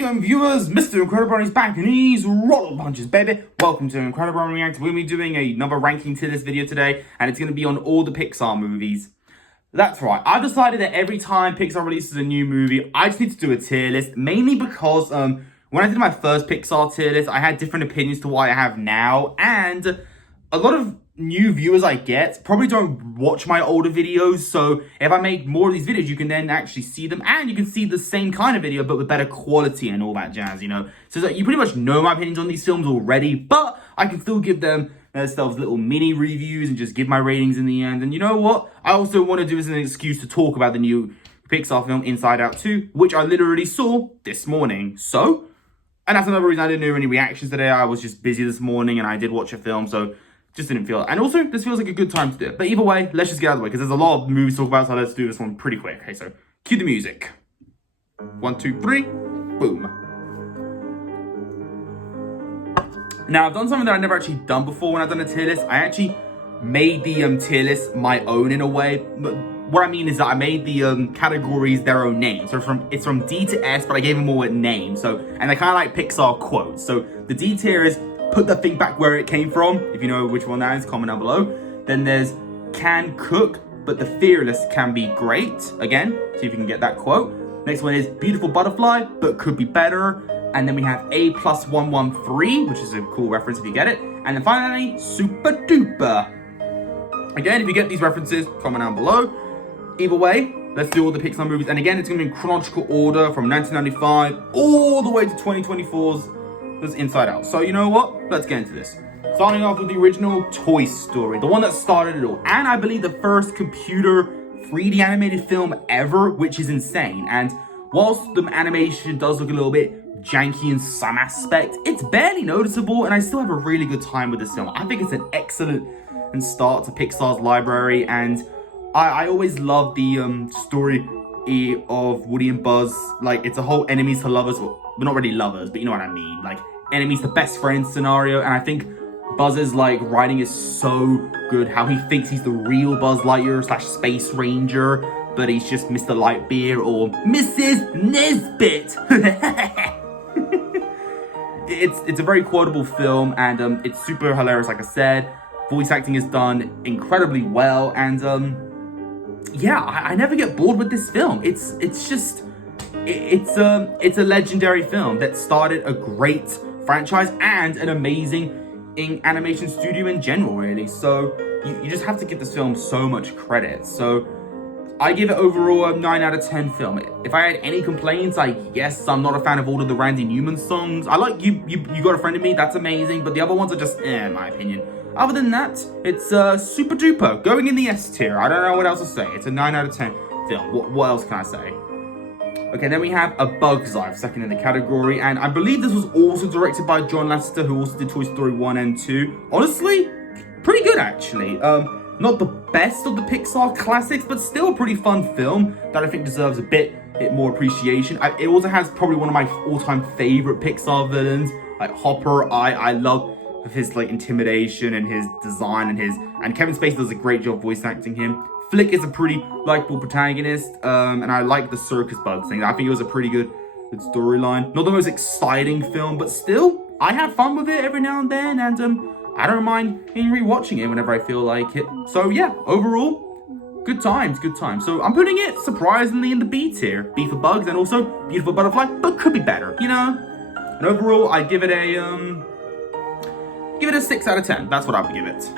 going, viewers? Mr. Incredi-Brony's back and he's rolling punches, baby. Welcome to Incredi-Brony React. We're going to be doing another ranking tier list video today, and it's going to be on all the Pixar movies. That's right. I've decided that every time Pixar releases a new movie, I just need to do a tier list, mainly because when I did my first Pixar tier list, I had different opinions to what I have now, and a lot of new viewers I get probably don't watch my older videos, so if I make more of these videos, you can then actually see them, and you can see the same kind of video but with better quality and all that jazz, you know. So you pretty much know my opinions on these films already, but I can still give them themselves little mini reviews and just give my ratings in the end. And you know what, I also want to do as an excuse to talk about the new Pixar film Inside Out 2, which I literally saw this morning. So, and that's another reason I didn't do any reactions today. I was just busy this morning and I did watch a film, so just didn't feel it. And also, this feels like a good time to do it. But either way, let's just get out of the way, because there's a lot of movies to talk about, so let's do this one pretty quick. Okay, so cue the music. 1, 2, 3, boom. Now, I've done something that I've never actually done before when I've done a tier list. I actually made the tier list my own in a way. What I mean is that I made the categories their own names. So it's from D to S, but I gave them all a name. So, and they're kind of like Pixar quotes. So the D tier is put the thing back where it came from. If you know which one that is, comment down below. Then there's can cook, but the fearless can be great. Again, see if you can get that quote. Next one is beautiful butterfly, but could be better. And then we have A+113, which is a cool reference if you get it. And then finally, super duper. Again, if you get these references, comment down below. Either way, let's do all the Pixar movies. And again, it's going to be in chronological order from 1995 all the way to 2024's Inside Out. So you know what? Let's get into this. Starting off with the original Toy Story, the one that started it all. And I believe the first computer 3D animated film ever, which is insane. And whilst the animation does look a little bit janky in some aspect, it's barely noticeable, and I still have a really good time with this film. I think it's an excellent start to Pixar's library, and I always love the story of Woody and Buzz. Like, it's a whole enemies to lovers, well, not really lovers, but you know what I mean, like enemies to best friends scenario. And I think Buzz's like writing is so good, how he thinks he's the real Buzz Lightyear / Space Ranger, but he's just Mr. Lightbeer or Mrs. Nesbit. It's a very quotable film, and it's super hilarious. Like I said, voice acting is done incredibly well, and yeah, I never get bored with this film. It's a legendary film that started a great franchise and an amazing animation studio in general, really. So you just have to give this film so much credit. So I give it overall a 9 out of 10 film. If I had any complaints, I guess I'm not a fan of all of the Randy Newman songs. I like You Got a Friend in Me, that's amazing, but the other ones are just in my opinion. Other than that, it's super duper, going in the S tier. I don't know what else to say. It's a 9 out of 10 film. What else can I say? Okay, then we have A Bug's Life, second in the category, and I believe this was also directed by John Lasseter, who also did Toy Story 1 and 2. Honestly, pretty good actually. Not the best of the Pixar classics, but still a pretty fun film that I think deserves a bit more appreciation. It also has probably one of my all-time favorite Pixar villains, like Hopper. I love his like intimidation and his design, and Kevin Spacey does a great job voice acting him. Flick is a pretty likable protagonist, and I like the circus bug thing. I think it was a pretty good storyline. Not the most exciting film, but still, I have fun with it every now and then, and I don't mind rewatching it whenever I feel like it. So yeah, overall, good times. So I'm putting it surprisingly in the B tier. B for bugs, and also beautiful butterfly, but could be better, you know? And overall, I give it a 6 out of 10. That's what I would give it.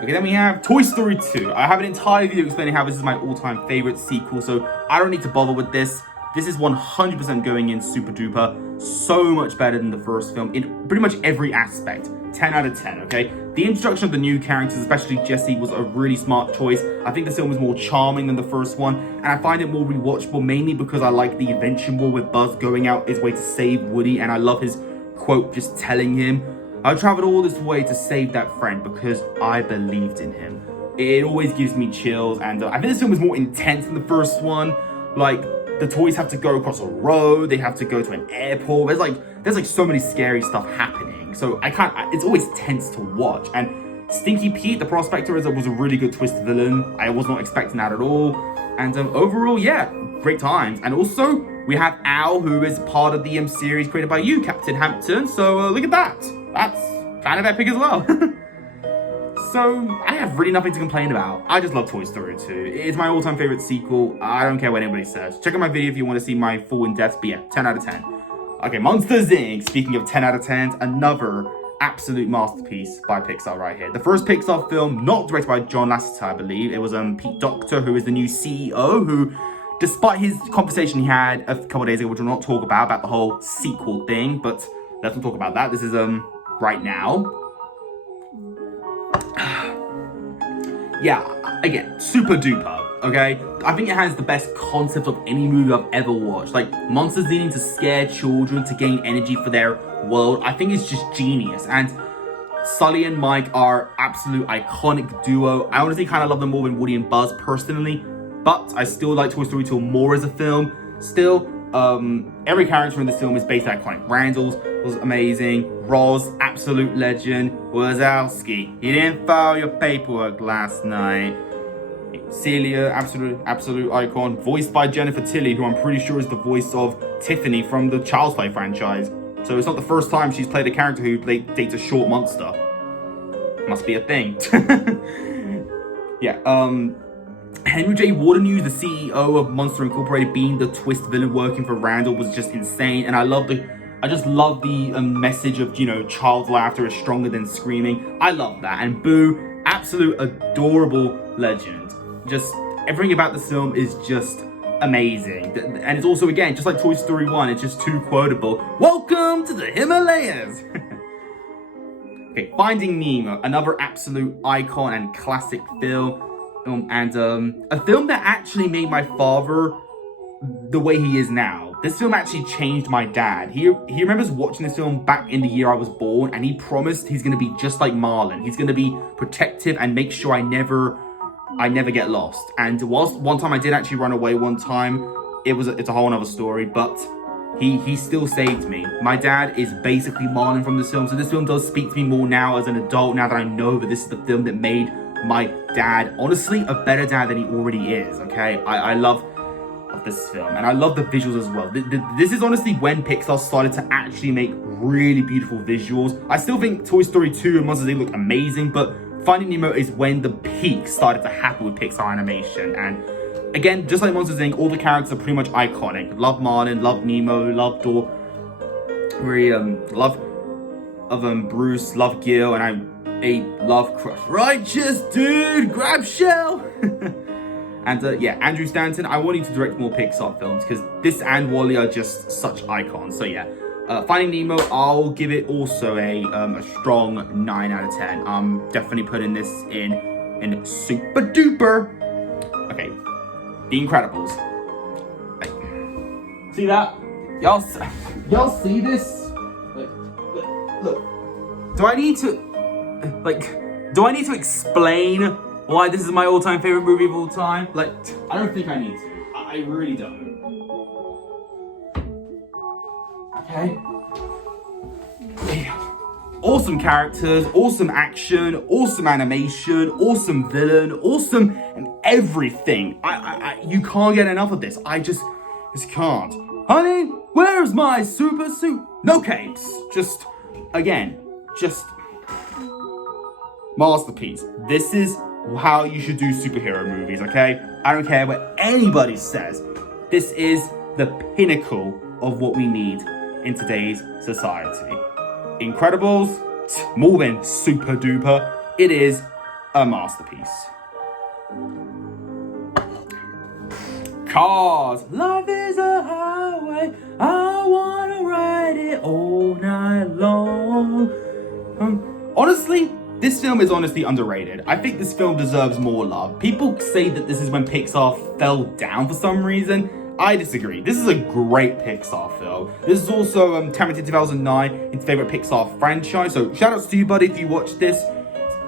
Okay, then we have Toy Story 2. I have an entire video explaining how this is my all-time favorite sequel, so I don't need to bother with this. This is 100% going in super duper. So much better than the first film in pretty much every aspect. 10 out of 10, okay? The introduction of the new characters, especially Jessie, was a really smart choice. I think this film was more charming than the first one, and I find it more rewatchable, mainly because I like the invention war with Buzz going out his way to save Woody, and I love his quote just telling him, I traveled all this way to save that friend because I believed in him. It always gives me chills, and I think this film was more intense than the first one. Like, the toys have to go across a road, they have to go to an airport. There's like so many scary stuff happening. So it's always tense to watch. And Stinky Pete, the prospector, was a really good twist villain. I was not expecting that at all. And overall, yeah, great times. And also, We have Al, who is part of the series created by you, Captain Hampton. So look at that. That's kind of epic as well. So I have really nothing to complain about. I just love Toy Story 2. It's my all-time favorite sequel. I don't care what anybody says. Check out my video if you want to see my full in-depth, but yeah, 10 out of 10. Okay, Monsters, Inc. Speaking of 10 out of 10s, another absolute masterpiece by Pixar right here. The first Pixar film, not directed by John Lasseter, I believe. It was Pete Docter, who is the new CEO, who, despite his conversation he had a couple days ago, which we'll not talk about the whole sequel thing, but let's not talk about that. This is right now. Yeah, again, super duper, okay? I think it has the best concept of any movie I've ever watched. Like, monsters needing to scare children to gain energy for their world. I think it's just genius. And Sully and Mike are absolute iconic duo. I honestly kind of love them more than Woody and Buzz personally, but I still like Toy Story 2 more as a film. Still, every character in this film is basically iconic. Randall's was amazing. Roz, absolute legend. Wazowski, he didn't file your paperwork last night. Celia, absolute icon. Voiced by Jennifer Tilly, who I'm pretty sure is the voice of Tiffany from the Child's Play franchise. So it's not the first time she's played a character who dates a short monster. Must be a thing. Yeah, Henry J. Waternews, the CEO of Monster Incorporated, being the twist villain working for Randall was just insane. And I just love the message of, you know, child laughter is stronger than screaming. I love that. And Boo, absolute adorable legend. Just everything about this film is just amazing. And it's also, again, just like Toy Story 1, it's just too quotable. Welcome to the Himalayas. Okay, Finding Nemo, another absolute icon and classic film. And a film that actually made my father the way he is now. This film actually changed my dad. He remembers watching this film back in the year I was born, and he promised he's gonna be just like Marlon. He's gonna be protective and make sure I never get lost. And whilst one time I did actually run away one time, it's a whole other story, but he still saved me. My dad is basically Marlon from this film, so this film does speak to me more now as an adult, now that I know that this is the film that made my dad, honestly, a better dad than he already is, okay? I love this film, and I love the visuals as well. This is honestly when Pixar started to actually make really beautiful visuals. I still think Toy Story 2 and Monsters Inc. look amazing, but Finding Nemo is when the peak started to happen with Pixar animation. And again, just like Monsters Inc., all the characters are pretty much iconic. Love Marlin, love Nemo, love Dory, love of Bruce, love Gil, and I love Crush. Righteous dude, grab shell. And yeah, Andrew Stanton, I want you to direct more Pixar films because this and WALL-E are just such icons. So yeah, Finding Nemo, I'll give it also a strong 9 out of 10. I'm definitely putting this in super duper. Okay, The Incredibles. See that? Y'all see this? Look. Do I need to explain why this is my all-time favorite movie of all time? Like, I don't think I need to. I really don't. Okay. Awesome characters, awesome action, awesome animation, awesome villain, awesome and everything. You can't get enough of this. I just can't. Honey, where's my super suit? No capes. Just masterpiece. This is how you should do superhero movies, okay? I don't care what anybody says. This is the pinnacle of what we need in today's society. Incredibles, more than super duper. It is a masterpiece. Cars. Life is a highway. I wanna ride it all night long. Honestly, this film is honestly underrated. I think this film deserves more love. People say that this is when Pixar fell down for some reason. I disagree. This is a great Pixar film. This is also 2009, its favorite Pixar franchise. So shout outs to you, buddy, if you watch this.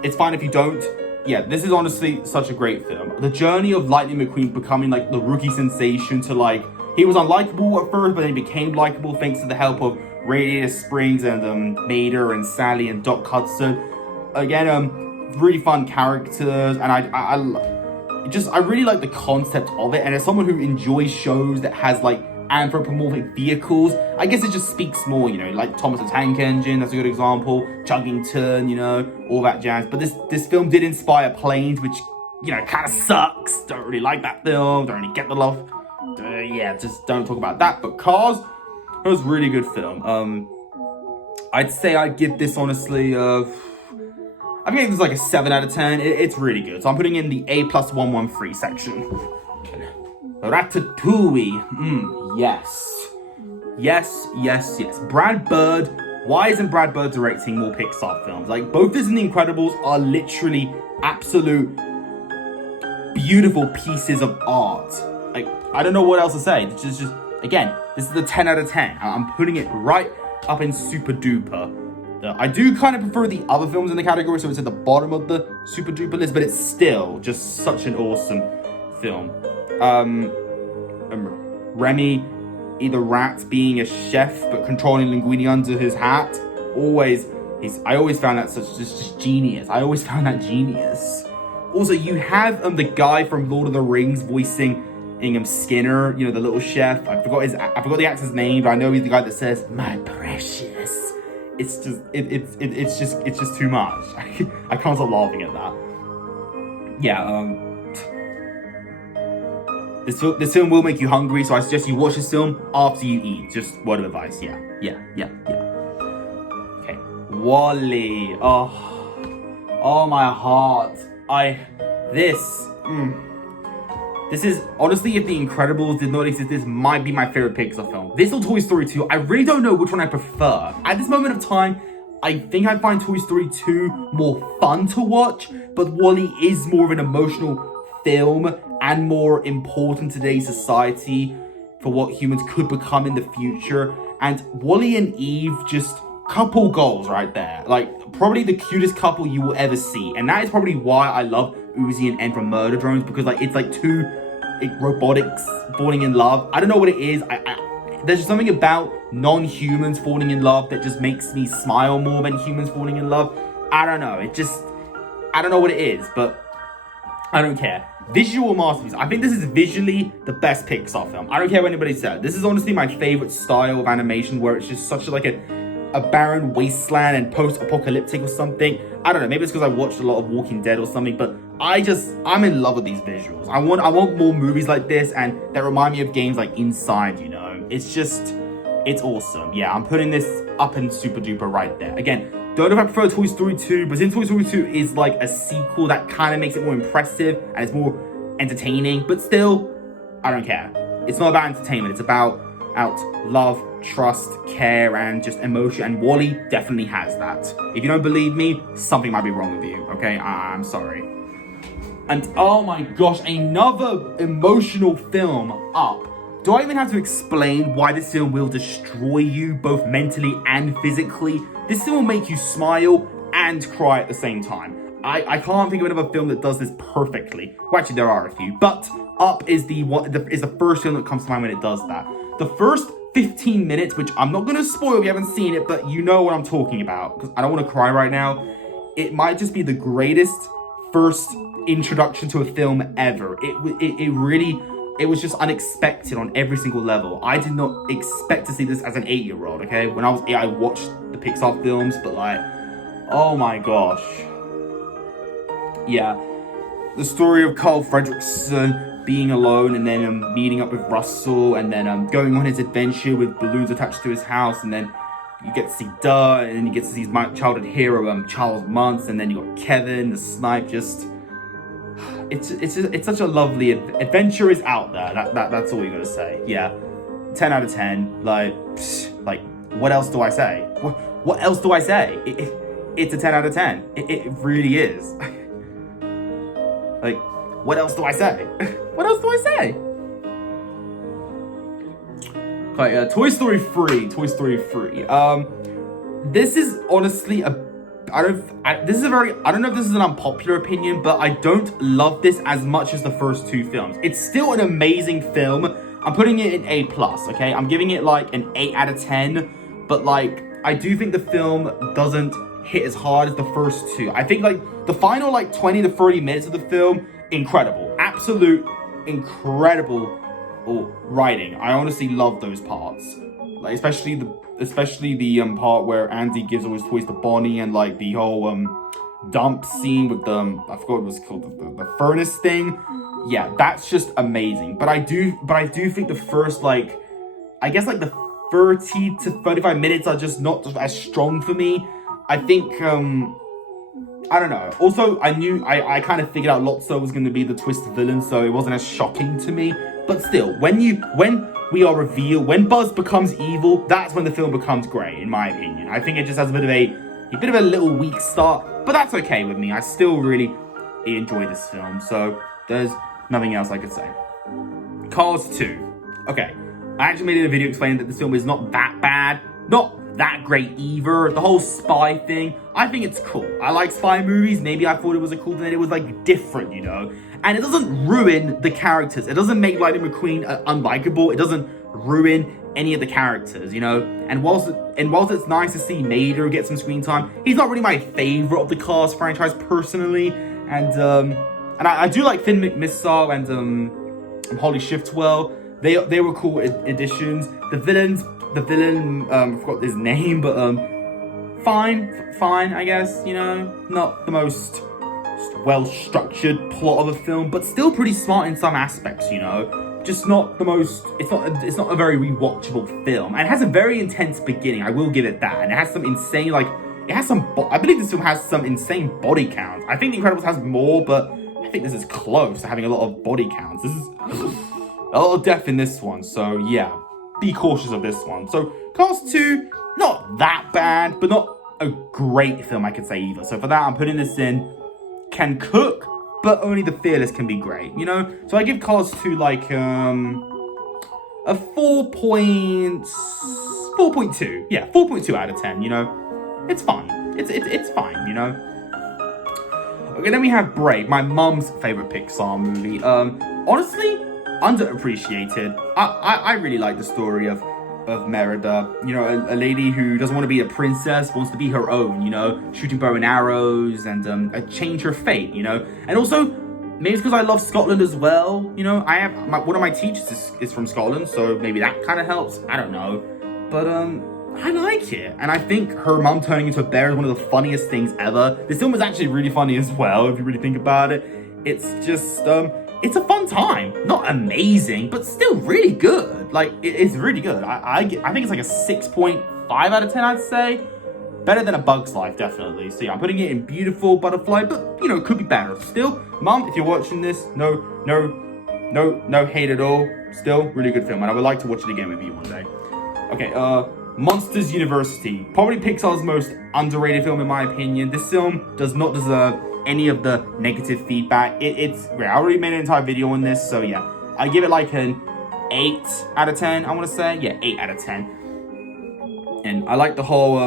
It's fine if you don't. Yeah, this is honestly such a great film. The journey of Lightning McQueen becoming like the rookie sensation to like, he was unlikable at first, but then he became likable thanks to the help of Radiator Springs and Mater and Sally and Doc Hudson. Again, really fun characters, and I really like the concept of it. And as someone who enjoys shows that has like anthropomorphic vehicles, I guess it just speaks more, you know, like Thomas the Tank Engine, that's a good example, Chuggington, you know, all that jazz. But this film did inspire planes, which, you know, kind of sucks. Don't really like that film, don't really get the love. Yeah, just don't talk about that. But Cars, it was a really good film. I'd say I'd give this, honestly, I think it's like a 7 out of 10. It's really good. So I'm putting in the A+113 section. Ratatouille. Yes. Yes. Brad Bird. Why isn't Brad Bird directing more Pixar films? Like, both this and The Incredibles are literally absolute beautiful pieces of art. Like, I don't know what else to say. It's just again, this is a 10 out of 10. I'm putting it right up in super duper. I do kind of prefer the other films in the category, so it's at the bottom of the super duper list, but it's still just such an awesome film. Remy, the rat being a chef but controlling linguini under his hat, I always found that just genius. I always found that genius. Also, you have the guy from Lord of the Rings voicing Skinner, you know, the little chef. I forgot the actor's name, but I know he's the guy that says, "My precious." It's just too much. I can't stop laughing at that. Yeah, this film will make you hungry, so I suggest you watch this film after you eat. Just word of advice. Yeah. Okay, Wall-E. Oh my heart. This is, honestly, if The Incredibles did not exist, this might be my favorite Pixar film. This or Toy Story 2, I really don't know which one I prefer. At this moment of time, I think I find Toy Story 2 more fun to watch, but Wall-E is more of an emotional film and more important to today's society for what humans could become in the future. And Wall-E and Eve, just couple goals right there. Like, probably the cutest couple you will ever see. And that is probably why I love Uzi and N from Murder Drones, because like it's like two robotics falling in love. I don't know what it is. There's just something about non-humans falling in love that just makes me smile more than humans falling in love. I don't know. I don't know what it is, but I don't care. Visual masterpiece. I think this is visually the best Pixar film. I don't care what anybody says. This is honestly my favorite style of animation, where it's just such like a barren wasteland and post-apocalyptic or something. I don't know, maybe it's because I watched a lot of Walking Dead or something, but I'm in love with these visuals. I want more movies like this, and that remind me of games like Inside, you know. It's awesome. Yeah, I'm putting this up in super duper right there. Again, don't know if I prefer Toy Story 2, but since Toy Story 2 is like a sequel, that kind of makes it more impressive and it's more entertaining, but still, I don't care. It's not about entertainment, it's about love, trust, care, and just emotion, and Wall-E definitely has that. If you don't believe me, something might be wrong with you, okay? I'm sorry. And oh my gosh, another emotional film up. Do I even have to explain why this film will destroy you both mentally and physically? This film will make you smile and cry at the same time. I can't think of another film that does this perfectly. Well, actually, there are a few, but Up is the first film that comes to mind when it does that. The first 15 minutes, which I'm not going to spoil if you haven't seen it, but you know what I'm talking about, because I don't want to cry right now. It might just be the greatest first introduction to a film ever. It was just unexpected on every single level. I did not expect to see this as an 8-year-old, okay? When I was 8, I watched the Pixar films, but like, oh my gosh. Yeah. The story of Carl Fredricksen being alone, and then meeting up with Russell, and then going on his adventure with balloons attached to his house, and then you get to see Duh, and then you get to see his childhood hero, Charles Muntz, and then you got Kevin, the snipe. Just it's such a lovely adventure is out there. That's all you gotta say. Yeah, 10 out of 10. Like what else do I say? What else do I say? It's a 10 out of 10. It really is. Like, what else do I say? What else do I say? Okay, Toy Story 3. This is honestly I don't know if this is an unpopular opinion, but I don't love this as much as the first two films. It's still an amazing film. I'm putting it in A+, okay? I'm giving it like an 8 out of 10, but like, I do think the film doesn't hit as hard as the first two. I think like the final like 20 to 30 minutes of the film, incredible. Absolute incredible or writing. I honestly love those parts, like especially the part where Andy gives all his toys to Bonnie, and like the whole dump scene with the I forgot what it was called, the furnace thing. Yeah, that's just amazing. But I do think the first, like, I guess like the 30 to 35 minutes are just not as strong for me. I think I don't know. Also, I kind of figured out Lotso was going to be the twist villain, so it wasn't as shocking to me. But still, when we are revealed, when Buzz becomes evil, that's when the film becomes great, in my opinion. I think it just has a bit of a little weak start, but that's okay with me. I still really enjoy this film, so there's nothing else I could say. Cars 2. Okay, I actually made a video explaining that this film is not that bad, not that great either. The whole spy thing, I think it's cool. I like spy movies. Maybe I thought it was a cool thing that it was like different, you know? And it doesn't ruin the characters. It doesn't make Lightning McQueen unlikable. It doesn't ruin any of the characters, you know? And whilst it's nice to see Mater get some screen time, he's not really my favorite of the Cars franchise personally. And I do like Finn McMissile and Holly Shiftwell. They were cool additions. The villain, I forgot his name, but fine, I guess, you know, not the most well-structured plot of a film, but still pretty smart in some aspects, you know. Just not the most, it's not a very rewatchable film. And it has a very intense beginning, I will give it that. And it has some insane, like, I believe this film has some insane body counts. I think The Incredibles has more, but I think this is close to having a lot of body counts. This is a lot of death in this one, so yeah. Be cautious of this one. So, Cars 2, not that bad, but not a great film, I could say either. So for that, I'm putting this in, can cook, but only the fearless can be great, you know? So I give Cars 2 like a 4.2. Yeah, 4.2 out of 10, you know? It's fine. It's fine, you know? Okay, then we have Brave, my mum's favorite Pixar movie. Honestly, underappreciated. I really like the story of Merida, you know, a lady who doesn't want to be a princess, wants to be her own, you know, shooting bow and arrows and change her fate, you know. And also, maybe it's because I love Scotland as well, you know. I have one of my teachers is from Scotland, so maybe that kind of helps. I don't know, but I like it, and I think her mum turning into a bear is one of the funniest things ever. This film is actually really funny as well, if you really think about it. It's just it's a fun time. Not amazing, but still really good. Like, it's really good. I think it's like a 6.5 out of 10, I'd say. Better than A Bug's Life, definitely. So yeah, I'm putting it in Beautiful Butterfly, but, you know, it could be better. Still, Mum, if you're watching this, no hate at all. Still, really good film, and I would like to watch it again with you one day. Okay, Monsters University. Probably Pixar's most underrated film, in my opinion. This film does not deserve any of the negative feedback. It's great. I already made an entire video on this, so yeah. I give it like an 8 out of 10, I want to say. Yeah, 8 out of 10. And I like the whole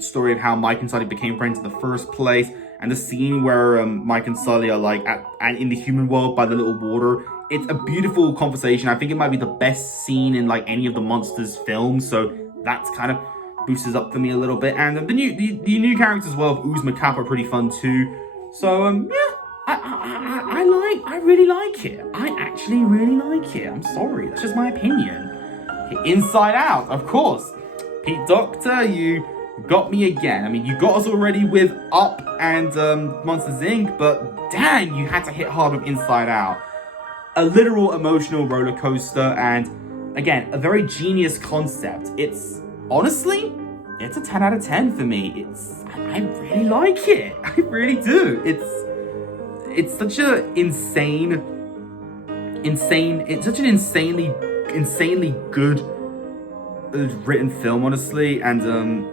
story of how Mike and Sully became friends in the first place, and the scene where Mike and Sully are like in the human world by the little water. It's a beautiful conversation. I think it might be the best scene in like any of the Monsters films, so that's kind of boosts up for me a little bit. And the new characters as well of Ooze McCap are pretty fun too. So yeah, I really like it. I actually really like it. I'm sorry, that's just my opinion. Okay, Inside Out, of course. Pete Docter, you got me again. I mean, you got us already with Up and Monsters Inc., but dang, you had to hit hard with Inside Out. A literal emotional roller coaster, and again, a very genius concept. It's honestly, it's a 10 out of 10 for me. I really like it. I really do. It's such an insanely good written film, honestly. And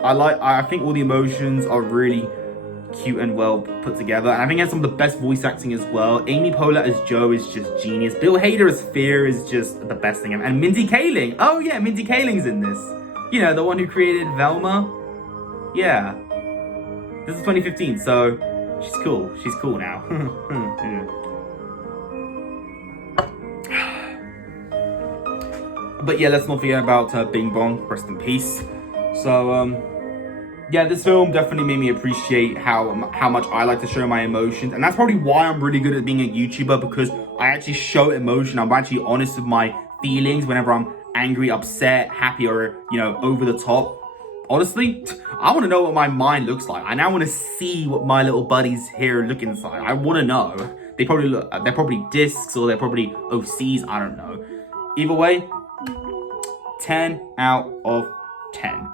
I think all the emotions are really cute and well put together. And I think it has some of the best voice acting as well. Amy Poehler as Jo is just genius. Bill Hader as Fear is just the best thing ever. And Mindy Kaling. Oh yeah, Mindy Kaling's in this. You know, the one who created Velma. Yeah. This is 2015, so she's cool. She's cool now. Yeah. But yeah, let's not forget about Bing Bong, rest in peace. So, yeah, this film definitely made me appreciate how much I like to show my emotions. And that's probably why I'm really good at being a YouTuber, because I actually show emotion. I'm actually honest with my feelings whenever I'm angry, upset, happy, or, you know, over the top. Honestly, I want to know what my mind looks like. I now want to see what my little buddies here look inside. I want to know. They probably look, they're probably discs or they're probably OCs. I don't know. Either way, 10 out of 10.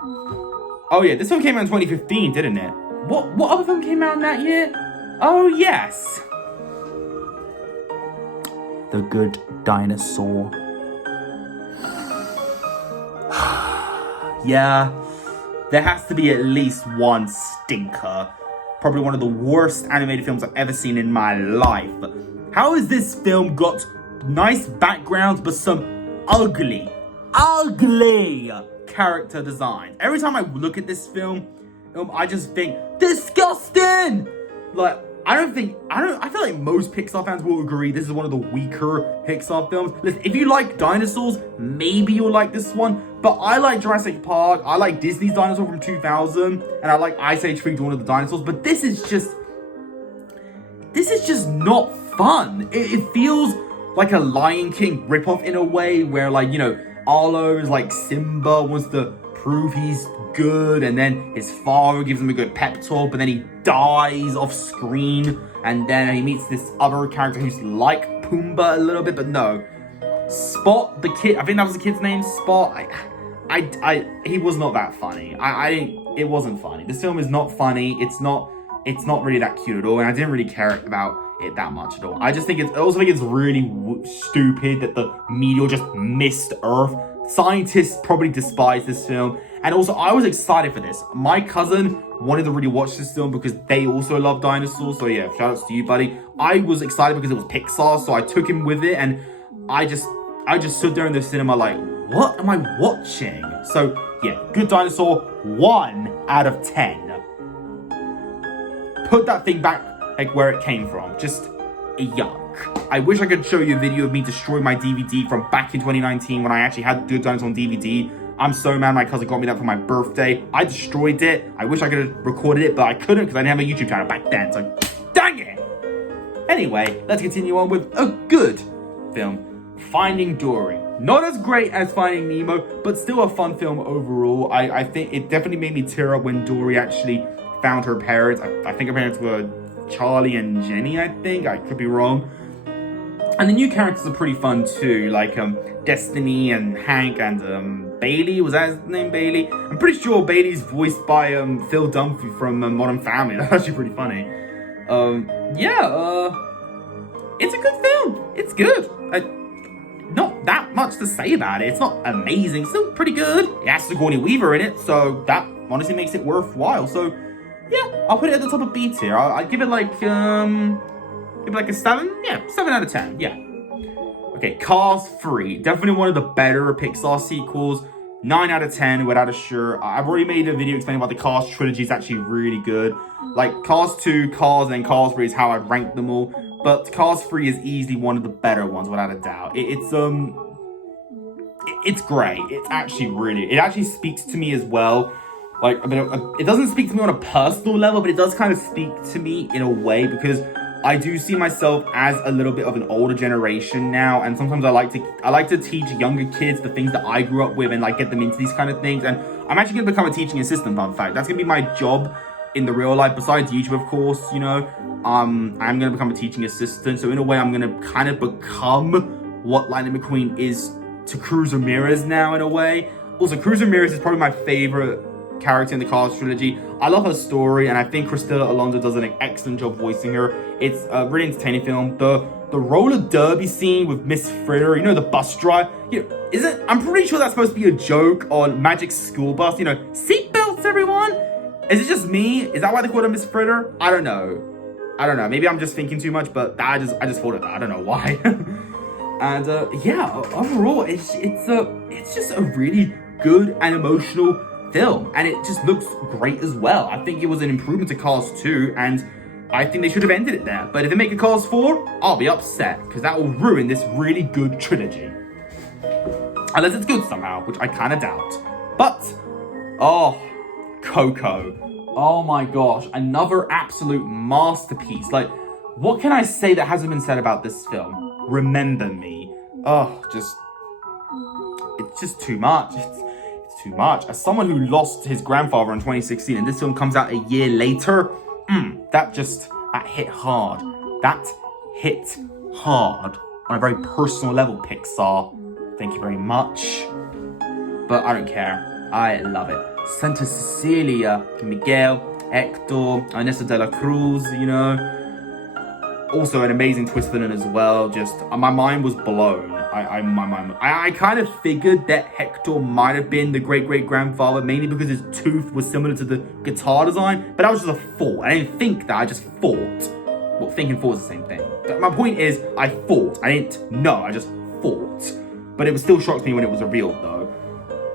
Oh yeah, this film came out in 2015, didn't it? What other film came out in that year? Oh yes. The Good Dinosaur. Yeah, there has to be at least one stinker. Probably one of the worst animated films I've ever seen in my life. How has this film got nice backgrounds but some ugly character design? Every time I look at this film, I just think, disgusting! Like, I feel like most Pixar fans will agree this is one of the weaker Pixar films. Listen, if you like dinosaurs, maybe you'll like this one. But I like Jurassic Park, I like Disney's Dinosaur from 2000, and I like Ice Age 3, Dawn of the Dinosaurs. But this is just not fun. It feels like a Lion King ripoff in a way where, like, you know, Arlo is like Simba, wants to prove he's good, and then his father gives him a good pep talk, but then he dies off screen, and then he meets this other character who's like Pumbaa a little bit, but no. Spot, the kid, I think that was the kid's name, Spot. He was not that funny. It wasn't funny. This film is not funny. It's not really that cute at all, and I didn't really care about it that much at all. I also think it's really stupid that the meteor just missed Earth. Scientists probably despise this film, and also I was excited for this. My cousin wanted to really watch this film because they also love dinosaurs, so yeah, shout outs to you, buddy. I was excited because it was Pixar, so I took him with it, and I just stood there in the cinema like, what am I watching? So yeah, Good Dinosaur, 1 out of 10. Put that thing back like where it came from. Just yuck. I wish I could show you a video of me destroying my DVD from back in 2019 when I actually had Good Dinosaur on DVD. I'm so mad my cousin got me that for my birthday. I destroyed it. I wish I could have recorded it, but I couldn't because I didn't have a YouTube channel back then, so dang it! Anyway, let's continue on with a good film, Finding Dory. Not as great as Finding Nemo, but still a fun film overall. I think it definitely made me tear up when Dory actually found her parents. I think her parents were Charlie and Jenny, I think. I could be wrong. And the new characters are pretty fun too, like Destiny and Hank and Bailey. Was that his name, Bailey? I'm pretty sure Bailey's voiced by Phil Dunphy from Modern Family. That's actually pretty funny. It's a good film. It's good. Not that much to say about it. It's not amazing. Still pretty good. It has Sigourney Weaver in it, so that honestly makes it worthwhile. So yeah, I'll put it at the top of B tier. I'll give it like a 7. Yeah, 7 out of 10. Yeah. Okay, Cars 3. Definitely one of the better Pixar sequels. 9 out of 10 without a shirt. I've already made a video explaining about the Cars trilogy. It's actually really good. Like Cars 2, Cars, and Cars 3 is how I'd rank them all. But Cars 3 is easily one of the better ones without a doubt. It's great. It's actually it actually speaks to me as well. Like, I mean, it doesn't speak to me on a personal level, but it does kind of speak to me in a way because I do see myself as a little bit of an older generation now, and sometimes I like to teach younger kids the things that I grew up with and like get them into these kind of things. And I'm actually going to become a teaching assistant, fun fact. That's going to be my job in the real life, besides YouTube, of course, you know. I'm going to become a teaching assistant, so in a way I'm going to kind of become what Lightning McQueen is to Cruz Ramirez now, in a way. Also, Cruz Ramirez is probably my favorite character in the Cars trilogy. I love her story, and I think Cristela Alonso does an excellent job voicing her. It's a really entertaining film. The roller derby scene with Miss Fritter, you know, the bus drive, you know, I'm pretty sure that's supposed to be a joke on Magic School Bus, you know, seatbelts, everyone. Is it just me? Is that why they call her Miss Fritter? I don't know. Maybe I'm just thinking too much, but I just thought of that. I don't know why. And yeah, overall, it's just a really good and emotional film, and it just looks great as well. I think it was an improvement to Cars 2, and I think they should have ended it there. But if they make a Cars 4, I'll be upset, because that will ruin this really good trilogy. Unless it's good somehow, which I kind of doubt. But, Coco. Oh my gosh, another absolute masterpiece. Like, what can I say that hasn't been said about this film? Remember Me. it's just too much. It's too much. As someone who lost his grandfather in 2016 and this film comes out a year later, that hit hard. That hit hard on a very personal level, Pixar. Thank you very much. But I don't care. I love it. Santa Cecilia, Miguel, Hector, Ernesto de la Cruz, you know. Also an amazing twist villain as well. Just my mind was blown. I kind of figured that Hector might have been the great-great-grandfather, mainly because his tooth was similar to the guitar design, but that was just a thought. I didn't think that, I just thought. Well, think and thought is the same thing. But my point is, I thought. I didn't know, I just thought. But it was still shocked me when it was revealed, though.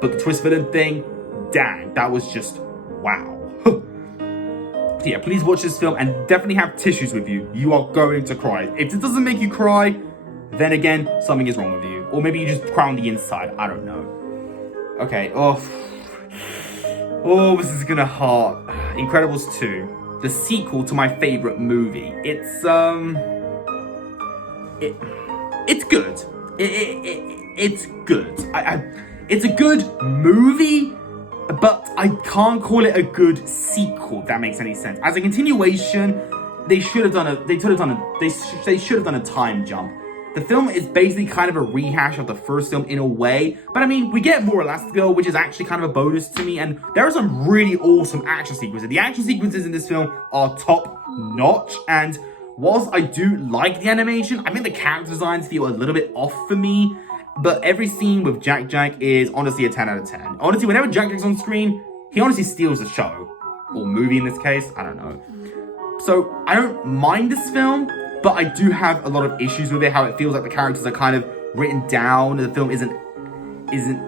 But the twist villain thing, dang, that was just wow. So yeah, please watch this film and definitely have tissues with you. You are going to cry. If it doesn't make you cry, then again, something is wrong with you. Or maybe you just cry on the inside. I don't know. Okay, oh, this is gonna hurt. Incredibles 2, the sequel to my favorite movie. It's good. It's good. It's a good movie, but I can't call it a good sequel, if that makes any sense. As a continuation, they should have done a time jump. The film is basically kind of a rehash of the first film in a way, but I mean, we get more Elastigirl, which is actually kind of a bonus to me, and there are some really awesome action sequences. The action sequences in this film are top notch, and whilst I do like the animation, I think the character designs feel a little bit off for me. But every scene with Jack Jack is honestly a 10 out of 10. Honestly, whenever Jack Jack's on screen, he honestly steals the show. Or movie in this case, I don't know. So, I don't mind this film, but I do have a lot of issues with it, how it feels like the characters are kind of written down, and the film isn't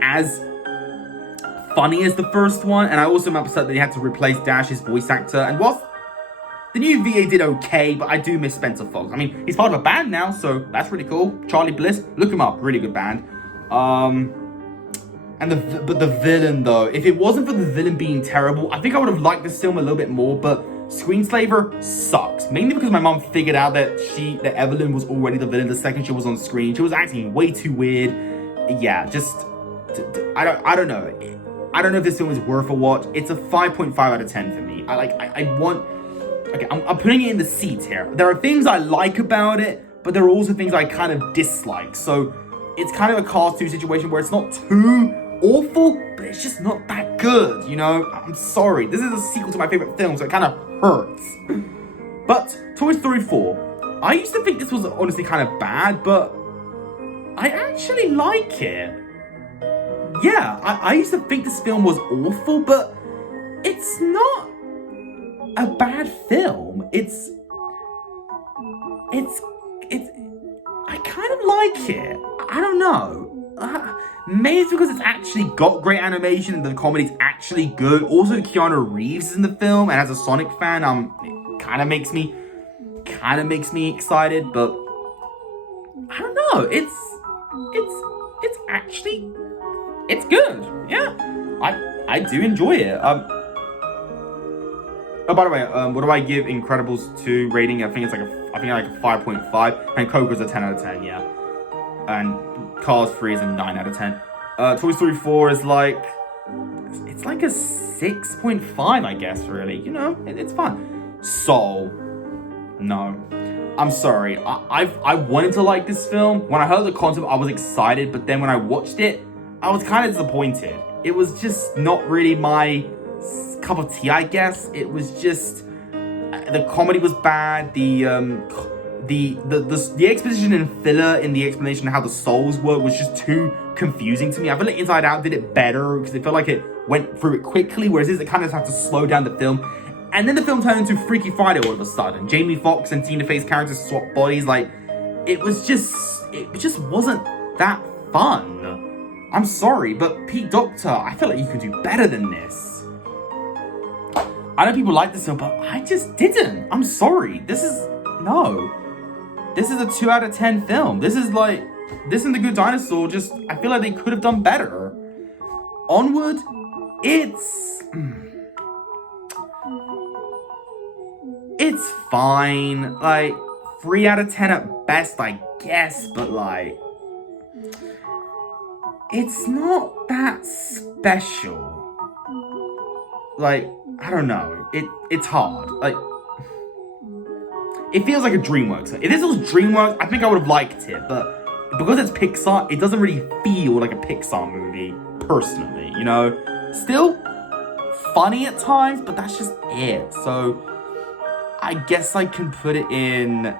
as funny as the first one, and I also am upset that they had to replace Dash's voice actor, and whilst the new VA did okay, but I do miss Spencer Fox. I mean, he's part of a band now, so that's really cool. Charlie Bliss, look him up, really good band. But the villain though, if it wasn't for the villain being terrible, I think I would have liked this film a little bit more, but Screenslaver sucks. Mainly because my mom figured out that Evelyn was already the villain the second she was on screen. She was acting way too weird. Yeah, I don't know. I don't know if this film is worth a watch. It's a 5.5 out of 10 for me. Okay, I'm putting it in the seats here. There are things I like about it, but there are also things I kind of dislike. So it's kind of a Cars 2 situation where it's not too awful, but it's just not that good, you know? I'm sorry. This is a sequel to my favorite film, so it kind of hurts. But Toy Story 4. I used to think this was honestly kind of bad, but I actually like it. Yeah, I used to think this film was awful, but it's not a bad film. It's I kind of like it. I don't know. Maybe it's because it's actually got great animation and the comedy's actually good. Also, Keanu Reeves is in the film, and as a Sonic fan, it kind of makes me excited. But I don't know. It's actually good. Yeah, I do enjoy it. Oh, by the way, what do I give Incredibles 2 rating? I think it's like a 5.5, and Coco's a 10 out of 10, yeah. And Cars 3 is a 9 out of 10. Toy Story 4 is like, it's like a 6.5, I guess, really. You know, it's fun. Soul, no. I'm sorry, I wanted to like this film. When I heard the concept, I was excited, but then when I watched it, I was kind of disappointed. It was just not really my cup of tea, I guess. It was just the comedy was bad. The exposition and filler in the explanation of how the souls work was just too confusing to me. I feel like Inside Out did it better because it felt like it went through it quickly, whereas this it kind of had to slow down the film. And then the film turned into Freaky Friday all of a sudden. Jamie Foxx and Tina Fey's characters swap bodies. Like, it just wasn't that fun. I'm sorry, but Pete Docter, I feel like you could do better than this. I know people like this film, but I just didn't. I'm sorry. This is a 2 out of 10 film. This and The Good Dinosaur, I feel like they could have done better. Onward, it's fine. Like, 3 out of 10 at best, I guess, but like, it's not that special. Like, I don't know. It's hard. Like, it feels like a DreamWorks. If this was DreamWorks, I think I would have liked it, but because it's Pixar, it doesn't really feel like a Pixar movie, personally, you know? Still funny at times, but that's just it. So, I guess I can put it in...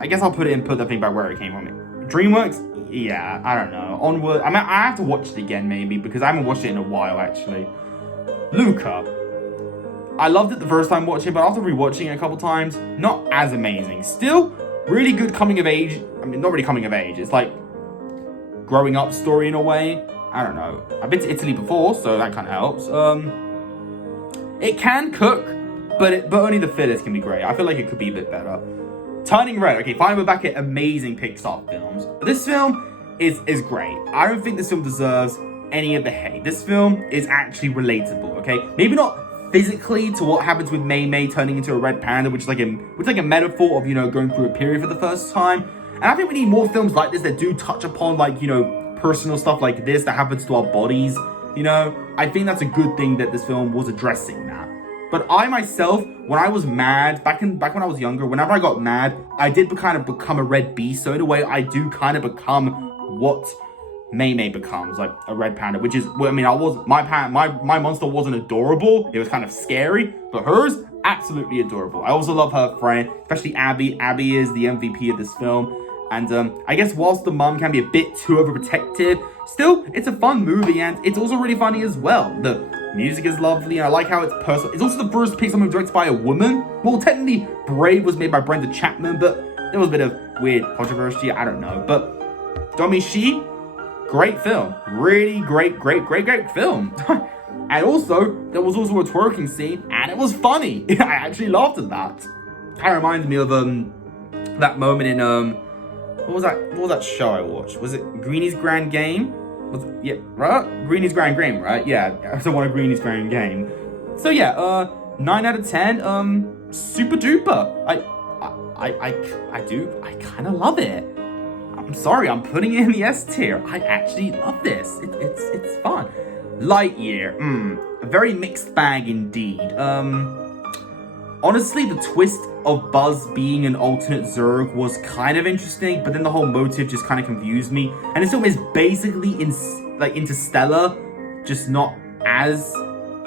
I guess I'll put that thing back where it came from. DreamWorks? Yeah, I don't know. Onward... I mean, I have to watch it again, maybe, because I haven't watched it in a while, actually. Luca. I loved it the first time watching it, but after rewatching it a couple times, not as amazing. Still, really good coming of age. I mean, not really coming of age. It's like growing up story in a way. I don't know. I've been to Italy before, so that kind of helps. It can cook, but only the fillers can be great. I feel like it could be a bit better. Turning Red. Okay, finally we're back at amazing Pixar films. This film is great. I don't think this film deserves any of the hate. This film is actually relatable, okay? Maybe not physically to what happens with Mei Mei turning into a red panda, which is like a metaphor of, you know, going through a period for the first time. And I think we need more films like this that do touch upon, like, you know, personal stuff like this that happens to our bodies, you know? I think that's a good thing that this film was addressing that. But I myself, when I was mad, back when I was younger, whenever I got mad, I did kind of become a red beast. So in a way, I do kind of become what Mei Mei becomes, like a red panda, which is, I mean, my monster wasn't adorable. It was kind of scary, but hers, absolutely adorable. I also love her friend, especially Abby. Abby is the MVP of this film. And I guess whilst the mum can be a bit too overprotective, still, it's a fun movie and it's also really funny as well. The music is lovely and I like how it's personal. It's also the first Pixar movie directed by a woman. Well, technically, Brave was made by Brenda Chapman, but there was a bit of weird controversy. I don't know. But Domi Shi, great film. Really great film. And also, there was also a twerking scene and it was funny. I actually laughed at that. Kind of reminds me of that moment in what was that show I watched? Was it Greenie's Grand Game? Yeah, right? Greenie's Grand Game, right? Yeah, I want a Greenie's Grand Game. So yeah, 9 out of 10. Super duper. I kind of love it. I'm sorry, I'm putting it in the S tier. I actually love this. It's fun. Lightyear. A very mixed bag indeed. Honestly, the twist of Buzz being an alternate Zurg was kind of interesting, but then the whole motive just kind of confused me. And this film is basically Interstellar, just not as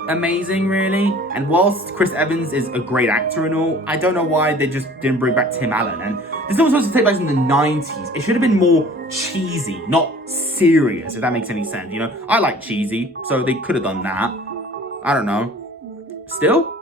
amazing, really. And whilst Chris Evans is a great actor and all, I don't know why they just didn't bring back Tim Allen. And this film was supposed to take place in the 90s. It should have been more cheesy, not serious, if that makes any sense. You know, I like cheesy, so they could have done that. I don't know. Still,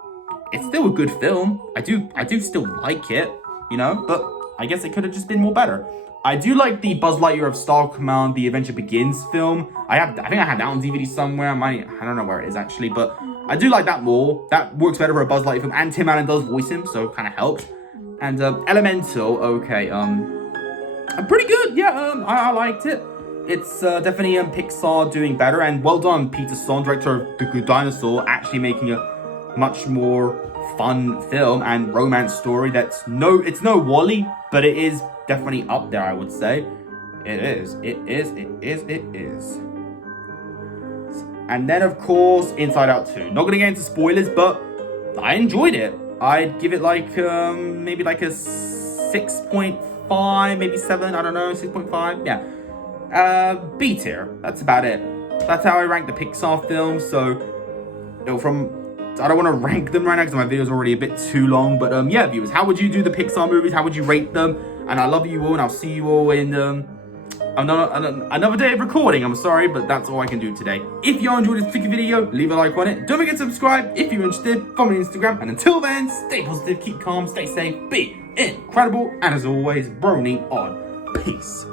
it's still a good film. I do still like it, you know, but I guess it could have just been more better. I do like the Buzz Lightyear of Star Command, The Adventure Begins film. I think I have that on DVD somewhere. I don't know where it is actually, but I do like that more. That works better for a Buzz Lightyear film, and Tim Allen does voice him, so kind of helps. And Elemental, okay, pretty good. Yeah, I liked it. It's definitely Pixar doing better, and well done, Peter Sohn, director of The Good Dinosaur, actually making a much more fun film and romance story it's no Wall-E, but it is definitely up there, I would say. It is. And then, of course, Inside Out 2. Not gonna get into spoilers, but I enjoyed it. I'd give it like, maybe like a 6.5, maybe 7, I don't know, 6.5, yeah. B tier, that's about it. That's how I rank the Pixar films, so, you know, I don't want to rank them right now because my video is already a bit too long. But yeah, viewers, how would you do the Pixar movies? How would you rate them? And I love you all, and I'll see you all in another day of recording. I'm sorry, but that's all I can do today. If you enjoyed this particular video, leave a like on it. Don't forget to subscribe if you're interested. Follow me on Instagram. And until then, stay positive, keep calm, stay safe, be incredible. And as always, Brony on. Peace.